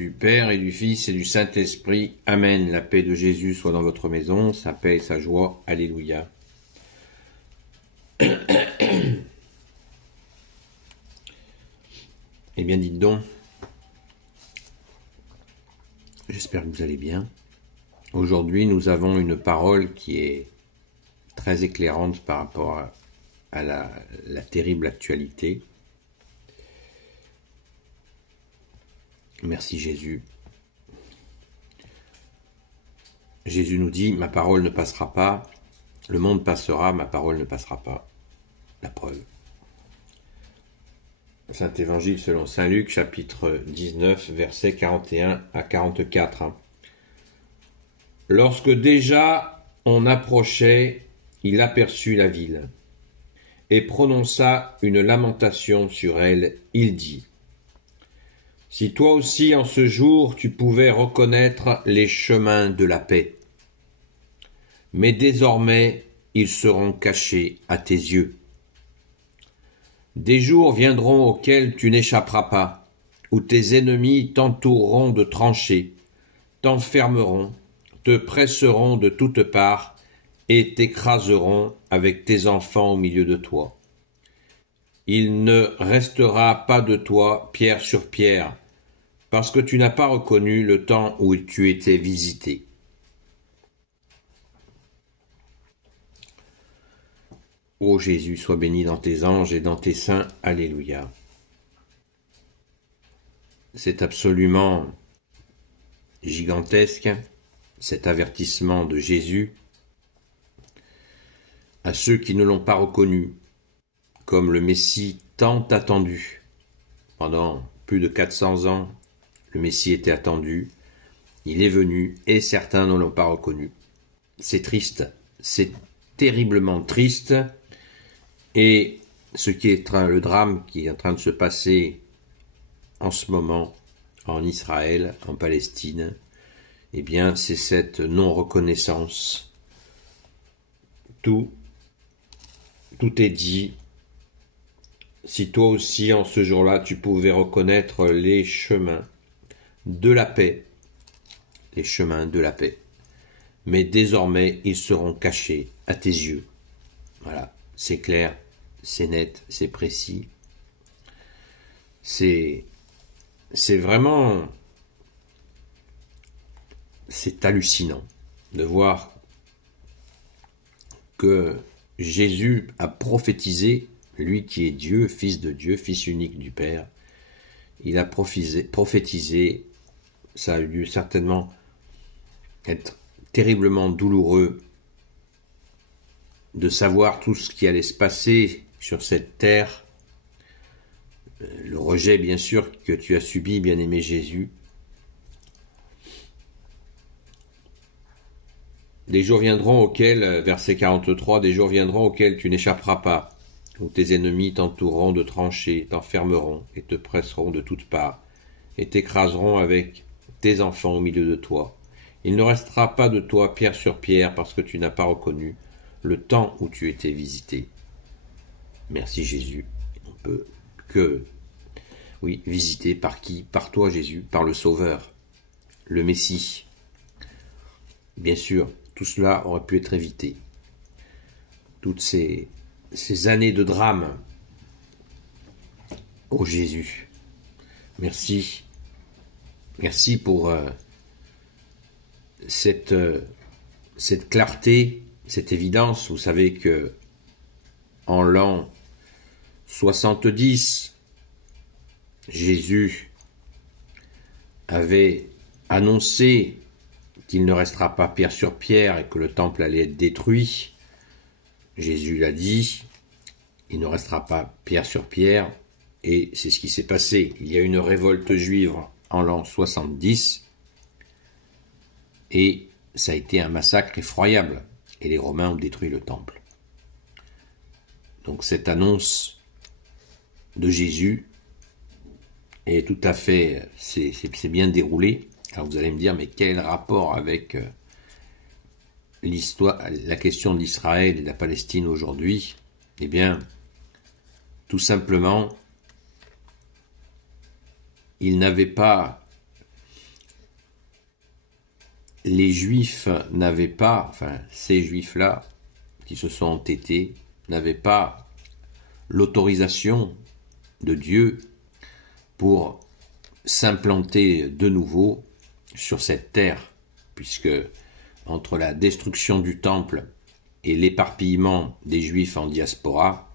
Du Père et du Fils et du Saint-Esprit. Amen. La paix de Jésus soit dans votre maison, sa paix et sa joie. Alléluia. Eh bien, dites donc, j'espère que vous allez bien. Aujourd'hui, nous avons une parole qui est très éclairante par rapport à la terrible actualité. Merci Jésus. Jésus nous dit, ma parole ne passera pas, le monde passera, ma parole ne passera pas. La preuve. Saint Évangile selon Saint Luc, chapitre 19, versets 41 à 44. Lorsque déjà on approchait, il aperçut la ville, et prononça une lamentation sur elle. Il dit, « Si toi aussi en ce jour tu pouvais reconnaître les chemins de la paix, mais désormais ils seront cachés à tes yeux. Des jours viendront auxquels tu n'échapperas pas, où tes ennemis t'entoureront de tranchées, t'enfermeront, te presseront de toutes parts et t'écraseront avec tes enfants au milieu de toi. Il ne restera pas de toi pierre sur pierre, parce que tu n'as pas reconnu le temps où tu étais visité. » Ô Jésus, sois béni dans tes anges et dans tes saints. Alléluia. C'est absolument gigantesque, cet avertissement de Jésus à ceux qui ne l'ont pas reconnu comme le Messie tant attendu. Pendant plus de 400 ans, le Messie était attendu, il est venu et certains ne l'ont pas reconnu. C'est triste, c'est terriblement triste. Et ce qui est le drame qui est en train de se passer en ce moment en Israël, en Palestine, eh bien c'est cette non-reconnaissance. Tout est dit. Si toi aussi en ce jour-là tu pouvais reconnaître les chemins de la paix, les chemins de la paix, mais désormais ils seront cachés à tes yeux. Voilà. C'est clair, c'est net, c'est précis. C'est vraiment... C'est hallucinant de voir que Jésus a prophétisé, lui qui est Dieu, Fils de Dieu, Fils unique du Père. Il a prophétisé, ça a dû certainement être terriblement douloureux de savoir tout ce qui allait se passer sur cette terre, le rejet bien sûr que tu as subi, bien-aimé Jésus. Des jours viendront auxquels, verset 43, des jours viendront auxquels tu n'échapperas pas, où tes ennemis t'entoureront de tranchées, t'enfermeront et te presseront de toutes parts, et t'écraseront avec tes enfants au milieu de toi. Il ne restera pas de toi pierre sur pierre parce que tu n'as pas reconnu le temps où tu étais visité. Merci Jésus. On peut que, oui, visiter par qui? Par toi Jésus, par le Sauveur, le Messie. Bien sûr, tout cela aurait pu être évité. Toutes ces années de drame. Ô Jésus, merci. Merci pour cette clarté, cette évidence. Vous savez que en l'an 70, Jésus avait annoncé qu'il ne restera pas pierre sur pierre et que le temple allait être détruit. Jésus l'a dit, il ne restera pas pierre sur pierre, et c'est ce qui s'est passé. Il y a eu une révolte juive en l'an 70, et ça a été un massacre effroyable, et les Romains ont détruit le temple. Donc cette annonce de Jésus est tout à fait, c'est bien déroulé. Alors vous allez me dire, mais quel rapport avec l'histoire, la question de l'Israël et de la Palestine aujourd'hui? Eh bien, tout simplement, ils n'avaient pas les Juifs n'avaient pas, enfin ces Juifs-là qui se sont entêtés, n'avaient pas l'autorisation de Dieu pour s'implanter de nouveau sur cette terre, puisque entre la destruction du temple et l'éparpillement des Juifs en diaspora,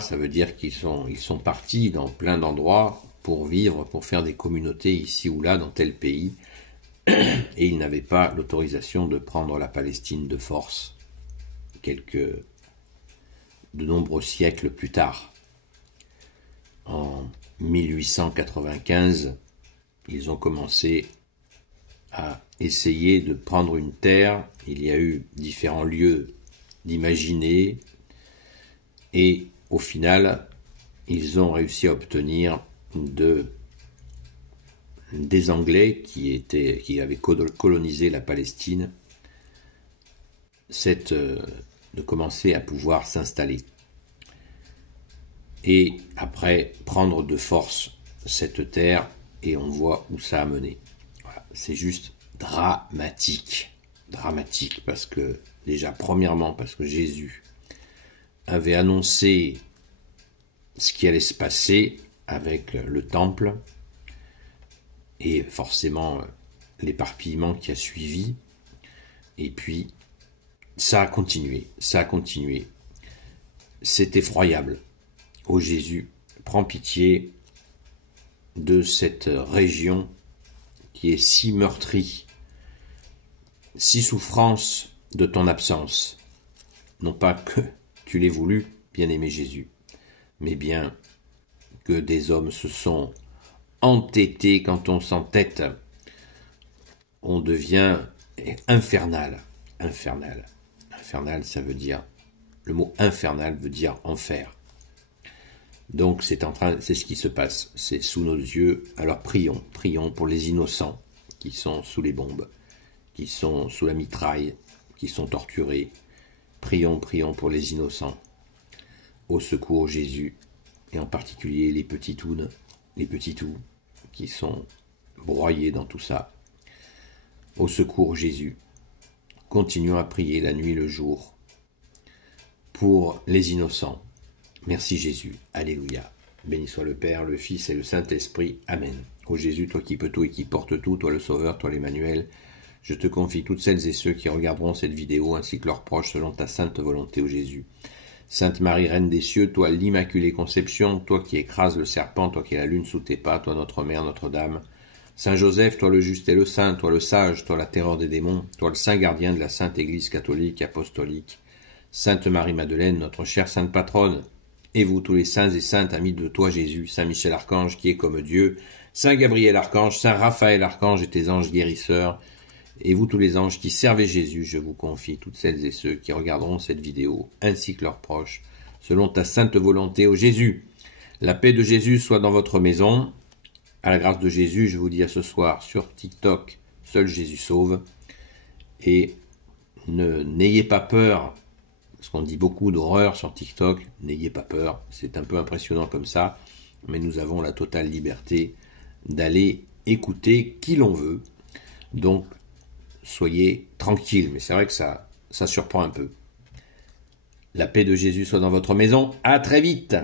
ça veut dire qu'ils sont partis dans plein d'endroits pour vivre, pour faire des communautés ici ou là dans tel pays, et ils n'avaient pas l'autorisation de prendre la Palestine de force de nombreux siècles plus tard. En 1895, ils ont commencé à essayer de prendre une terre. Il y a eu différents lieux d'imaginer, et au final, ils ont réussi à obtenir des Anglais qui avaient colonisé la Palestine, de commencer à pouvoir s'installer. Et après, prendre de force cette terre, et on voit où ça a mené. Voilà. C'est juste dramatique. Dramatique, parce que, déjà, premièrement, parce que Jésus avait annoncé ce qui allait se passer avec le temple, et forcément l'éparpillement qui a suivi, et puis ça a continué. C'est effroyable. Ô Jésus, prends pitié de cette région qui est si meurtrie, si souffrance de ton absence. Non pas que tu l'aies voulu, bien-aimé Jésus, mais bien que des hommes se sont entêtés. Quand on s'entête, on devient infernal. Infernal, ça veut dire, le mot infernal veut dire enfer. Donc c'est ce qui se passe, c'est sous nos yeux. Alors prions pour les innocents qui sont sous les bombes, qui sont sous la mitraille, qui sont torturés. Prions pour les innocents. Au secours Jésus, et en particulier les petits toux qui sont broyés dans tout ça. Au secours Jésus. Continuons à prier la nuit et le jour pour les innocents. Merci Jésus. Alléluia. Béni soit le Père, le Fils et le Saint-Esprit. Amen. Ô Jésus, toi qui peux tout et qui portes tout, toi le Sauveur, toi l'Emmanuel, je te confie toutes celles et ceux qui regarderont cette vidéo ainsi que leurs proches selon ta sainte volonté, ô Jésus. Sainte Marie, Reine des cieux, toi l'Immaculée Conception, toi qui écrases le serpent, toi qui es la lune sous tes pas, toi notre Mère, Notre-Dame. Saint Joseph, toi le juste et le saint, toi le sage, toi la terreur des démons, toi le saint gardien de la Sainte Église catholique apostolique. Sainte Marie-Madeleine, notre chère sainte patronne, et vous tous les saints et saintes amis de toi Jésus, Saint Michel Archange qui est comme Dieu, Saint Gabriel Archange, Saint Raphaël Archange et tes anges guérisseurs, et vous tous les anges qui servez Jésus, je vous confie toutes celles et ceux qui regarderont cette vidéo, ainsi que leurs proches, selon ta sainte volonté, ô Jésus. La paix de Jésus soit dans votre maison. À la grâce de Jésus, je vous dis à ce soir sur TikTok, seul Jésus sauve. Et n'ayez pas peur, parce qu'on dit beaucoup d'horreur sur TikTok, n'ayez pas peur, c'est un peu impressionnant comme ça, mais nous avons la totale liberté d'aller écouter qui l'on veut. Donc, soyez tranquilles, mais c'est vrai que ça surprend un peu. La paix de Jésus soit dans votre maison. À très vite!